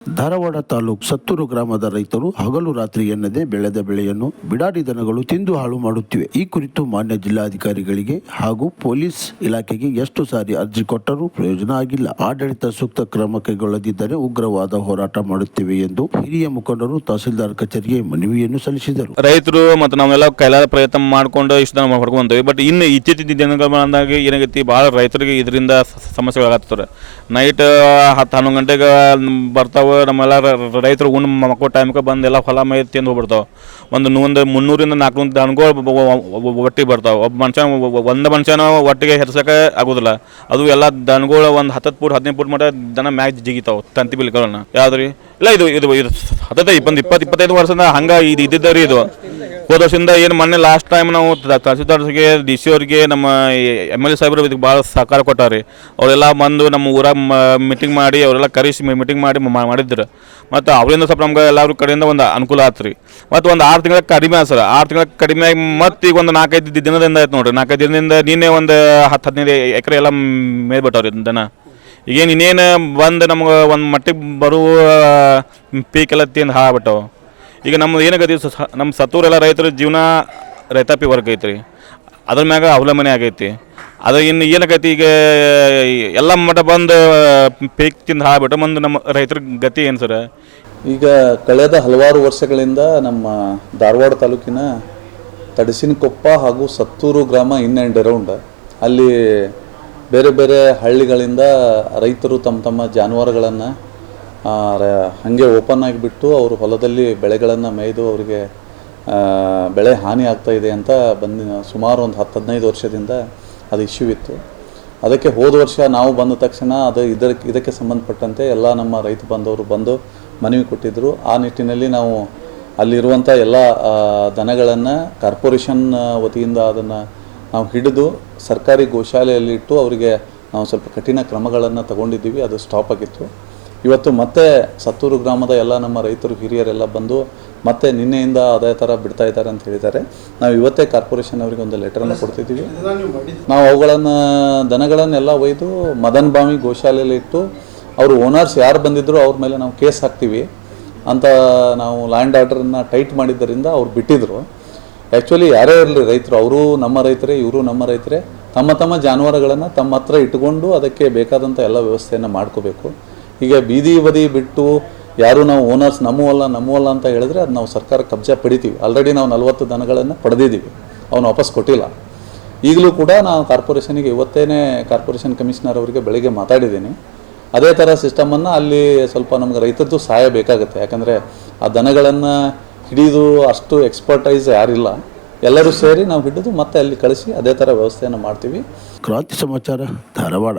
ಧಾರವಾಡ ತಾಲೂಕು ಸತ್ತೂರು ಗ್ರಾಮದ ರೈತರು ಹಗಲು ರಾತ್ರಿ ಎನ್ನದೆ ಬೆಳೆದ ಬೆಳೆಯನ್ನು ಬಿಡಾಡಿ ದನಗಳು ತಿಂದು ಹಾಳು ಮಾಡುತ್ತಿವೆ. ಈ ಕುರಿತು ಮಾನ್ಯ ಜಿಲ್ಲಾಧಿಕಾರಿಗಳಿಗೆ ಹಾಗೂ ಪೊಲೀಸ್ ಇಲಾಖೆಗೆ ಎಷ್ಟು ಸಾರಿ ಅರ್ಜಿ ಕೊಟ್ಟರೂ ಪ್ರಯೋಜನ ಆಗಿಲ್ಲ. ಆಡಳಿತ ಸೂಕ್ತ ಕ್ರಮ ಕೈಗೊಳ್ಳದಿದ್ದರೆ ಉಗ್ರವಾದ ಹೋರಾಟ ಮಾಡುತ್ತೇವೆ ಎಂದು ಹಿರಿಯ ಮುಖಂಡರು ತಹಸೀಲ್ದಾರ್ ಕಚೇರಿಗೆ ಮನವಿಯನ್ನು ಸಲ್ಲಿಸಿದರು. ರೈತರು ಮತ್ತು ನಾವೆಲ್ಲ ಕೈಲಾದ ಪ್ರಯತ್ನ ಮಾಡಿಕೊಂಡು ಇಷ್ಟು ದಿನ ಹೊಡ್ಕೊಂತೀವಿ. ಬಟ್ ಇನ್ನು ಇತ್ತೀಚಿನ ದಿನಗಳ ಬಂದಾಗ ಏನಾಗೈತಿ, ಭಾಳ ರೈತರಿಗೆ ಇದರಿಂದ ಸಮಸ್ಯೆಗಳಾಗ್ತಾರೆ. ನೈಟ್ 10-11 ಗಂಟೆಗೆ ಬರ್ತಾವೆ. ನಮ್ಮೆಲ್ಲ ರೈತರು ಉಣ್ಣು ಮಕ್ಕಳು ಟೈಮ್ಗೆ ಬಂದು ಎಲ್ಲ ಹೊಲ ಮೈ ತಿಂದು ಹೋಗ್ಬಿಡ್ತಾವೆ. ಒಂದು 300-400 ದನಗಳು ಒಟ್ಟಿಗೆ ಬರ್ತಾವೆ. ಒಬ್ಬ ಮನುಷ್ಯನ ಒಟ್ಟಿಗೆ ಹೆರ್ಸಕ್ಕೆ ಆಗೋದಿಲ್ಲ. ಅದು ಎಲ್ಲ ದನಗಳು ಒಂದು 10 ಫೂಟ್ 15 ಫೂಟ್ ಮಟ್ಟ ದನ ಮ್ಯಾಚ್ ಜಿಗಿತಾವೆ ತಂತಿ ಬಿಲ್ಗಳನ್ನ. ಯಾವ್ದು ರೀ ಇಲ್ಲ, ಇದು ಹತ್ತದ 20-25 ವರ್ಷದಿಂದ ಹಂಗೆ ಇದ್ದಿದ್ದವ್ರಿ. ಇದು ಹೋದ ವರ್ಷದಿಂದ ಏನು ಮೊನ್ನೆ ಲಾಸ್ಟ್ ಟೈಮ್ ನಾವು ತಹಸೀಲ್ದಾರ್ಗೆ DC ಅವ್ರಿಗೆ ನಮ್ಮ MLA ಸಾಹೇಬರು ಇದಕ್ಕೆ ಭಾಳ ಸಹಕಾರ ಕೊಟ್ಟಾರೆ. ಅವರೆಲ್ಲ ಬಂದು ನಮ್ಮ ಊರಾಗ ಮೀಟಿಂಗ್ ಮಾಡಿ ಅವರೆಲ್ಲ ಕರೆಸಿ ಮೀಟಿಂಗ್ ಮಾಡಿದ್ರು. ಮತ್ತು ಅವರಿಂದ ಸ್ವಲ್ಪ ನಮ್ಗೆ ಎಲ್ಲರೂ ಕಡೆಯಿಂದ ಒಂದು ಅನುಕೂಲ ಆಯ್ತು ರೀ. ಮತ್ತು ಒಂದು 6 ತಿಂಗಳ ಕಡಿಮೆ ಆಯ್ತು ಸರ್. 6 ತಿಂಗಳ ಕಡಿಮೆ ಆಗಿ ಮತ್ತು ಈಗ ಒಂದು 4-5 ದಿನದಿಂದ ಆಯ್ತು ನೋಡಿರಿ. 4-5 ದಿನದಿಂದ ನಿನ್ನೆ ಒಂದು 10-15 ಎಕರೆ ಎಲ್ಲ ಮೇಯ್ಬಿಟ್ಟವ್ರಿ ದನ. ಈಗೇನು ಇನ್ನೇನು ಬಂದು ನಮ್ಗೆ ಒಂದು ಮಟ್ಟಿಗೆ ಬರುವ ಪೀಕೆಲ್ಲ ತಿಂದು ಹಾಬಿಟ್ಟವು. ಈಗ ನಮ್ದು ಏನಾಗೈತಿ, ನಮ್ಮ ಸತ್ತೂರೆಲ್ಲ ರೈತರ ಜೀವನ ರೈತಾಪಿ ವರ್ಗ ಐತ್ರಿ. ಅದ್ರ ಮ್ಯಾಗ ಅವಲಂಬನೆ ಆಗೈತಿ. ಅದು ಇನ್ನು ಏನಾಗೈತಿ, ಈಗ ಎಲ್ಲ ಮಟ್ಟ ಬಂದು ಪೀಕ್ ತಿಂದು ಹಾಬಿಟ್ಟು ಮುಂದೆ ನಮ್ಮ ರೈತರ ಗತಿ ಏನು ಸರ್? ಈಗ ಕಳೆದ ಹಲವಾರು ವರ್ಷಗಳಿಂದ ನಮ್ಮ ಧಾರವಾಡ ತಾಲೂಕಿನ ತಡಸಿನಕೊಪ್ಪ ಹಾಗೂ ಸತ್ತೂರು ಗ್ರಾಮ ಇನ್ ಆ್ಯಂಡ್ ಅರೌಂಡ್ ಅಲ್ಲಿ ಬೇರೆ ಬೇರೆ ಹಳ್ಳಿಗಳಿಂದ ರೈತರು ತಮ್ಮ ಜಾನುವಾರುಗಳನ್ನು ಹಾಗೆ ಓಪನ್ ಆಗಿಬಿಟ್ಟು ಅವರು ಹೊಲದಲ್ಲಿ ಬೆಳೆಗಳನ್ನು ಮೇಯ್ದು ಅವರಿಗೆ ಬೆಳೆ ಹಾನಿ ಆಗ್ತಾಯಿದೆ ಅಂತ ಸುಮಾರು ಒಂದು 10-15 ವರ್ಷದಿಂದ ಅದು ಇಶ್ಯೂ ಇತ್ತು. ಅದಕ್ಕೆ ಹೋದ ವರ್ಷ ನಾವು ಬಂದ ತಕ್ಷಣ ಅದು ಇದಕ್ಕೆ ಸಂಬಂಧಪಟ್ಟಂತೆ ಎಲ್ಲ ನಮ್ಮ ರೈತ ಬಾಂಧವರು ಬಂದು ಮನವಿ ಕೊಟ್ಟಿದ್ದರು. ಆ ನಿಟ್ಟಿನಲ್ಲಿ ನಾವು ಅಲ್ಲಿರುವಂಥ ಎಲ್ಲ ದನಗಳನ್ನು ಕಾರ್ಪೊರೇಷನ್ ವತಿಯಿಂದ ಅದನ್ನು ನಾವು ಹಿಡಿದು ಸರ್ಕಾರಿ ಗೋಶಾಲೆಯಲ್ಲಿ ಇಟ್ಟು ಅವರಿಗೆ ನಾವು ಸ್ವಲ್ಪ ಕಠಿಣ ಕ್ರಮಗಳನ್ನು ತಗೊಂಡಿದ್ದೀವಿ. ಅದು ಸ್ಟಾಪ್ ಆಗಿತ್ತು. ಇವತ್ತು ಮತ್ತೆ ಸತ್ತೂರು ಗ್ರಾಮದ ಎಲ್ಲ ನಮ್ಮ ರೈತರು ಹಿರಿಯರೆಲ್ಲ ಬಂದು ಮತ್ತೆ ನಿನ್ನೆಯಿಂದ ಅದೇ ಥರ ಬಿಡ್ತಾ ಇದ್ದಾರೆ ಅಂತ ಹೇಳಿದ್ದಾರೆ. ನಾವು ಇವತ್ತೇ ಕಾರ್ಪೊರೇಷನ್ ಅವರಿಗೆ ಒಂದು ಲೆಟರನ್ನು ಕೊಡ್ತಿದ್ದೀವಿ. ನಾವು ದನಗಳನ್ನೆಲ್ಲ ಒಯ್ದು ಮದನ್ ಬಾವಿ ಗೋಶಾಲೆಯಲ್ಲಿ ಇಟ್ಟು ಅವರು ಓನರ್ಸ್ ಯಾರು ಬಂದಿದ್ರು ಅವ್ರ ಮೇಲೆ ನಾವು ಕೇಸ್ ಹಾಕ್ತೀವಿ ಅಂತ ನಾವು ಲ್ಯಾಂಡ್ ಆರ್ಡರನ್ನು ಟೈಟ್ ಮಾಡಿದ್ದರಿಂದ ಅವ್ರು ಬಿಟ್ಟಿದ್ರು. ಆ್ಯಕ್ಚುಲಿ ಯಾರೇ ಇರಲಿ ರೈತರು, ಅವರು ನಮ್ಮ ರೈತರೇ, ಇವರು ನಮ್ಮ ರೈತರೇ, ತಮ್ಮ ಜಾನುವಾರುಗಳನ್ನು ತಮ್ಮ ಹತ್ರ ಇಟ್ಕೊಂಡು ಅದಕ್ಕೆ ಬೇಕಾದಂಥ ಎಲ್ಲ ವ್ಯವಸ್ಥೆಯನ್ನು ಮಾಡ್ಕೋಬೇಕು. ಈಗ ಬೀದಿ ಬದಿ ಬಿಟ್ಟು ಯಾರು ನಾವು ಓನರ್ಸ್ ನಮ್ಮವಲ್ಲ ಅಂತ ಹೇಳಿದ್ರೆ ಅದು ನಾವು ಸರ್ಕಾರ ಕಬ್ಜಾ ಪಡಿತೀವಿ. ಆಲ್ರೆಡಿ ನಾವು 40 ದನಗಳನ್ನು ಪಡೆದಿದ್ದೀವಿ, ಅವನು ವಾಪಸ್ ಕೊಟ್ಟಿಲ್ಲ. ಈಗಲೂ ಕೂಡ ನಾವು ಕಾರ್ಪೊರೇಷನಿಗೆ ಇವತ್ತೇನೆ ಕಾರ್ಪೊರೇಷನ್ ಕಮಿಷನರ್ ಅವರಿಗೆ ಬೆಳಿಗ್ಗೆ ಮಾತಾಡಿದ್ದೀನಿ. ಅದೇ ಥರ ಸಿಸ್ಟಮನ್ನು ಅಲ್ಲಿ ಸ್ವಲ್ಪ ನಮ್ಗೆ ರೈತರದ್ದು ಸಹಾಯ ಬೇಕಾಗುತ್ತೆ. ಯಾಕಂದರೆ ಆ ದನಗಳನ್ನು ಹಿಡಿದು ಅಷ್ಟು ಎಕ್ಸ್ಪರ್ಟೈಸ್ ಯಾರಿಲ್ಲ. ಎಲ್ಲರೂ ಸೇರಿ ನಾವು ಹಿಡಿದು ಮತ್ತೆ ಅಲ್ಲಿ ಕಳಿಸಿ ಅದೇ ಥರ ವ್ಯವಸ್ಥೆಯನ್ನು ಮಾಡ್ತೀವಿ. ಕ್ರಾಂತಿ ಸಮಾಚಾರ, ಧಾರವಾಡ.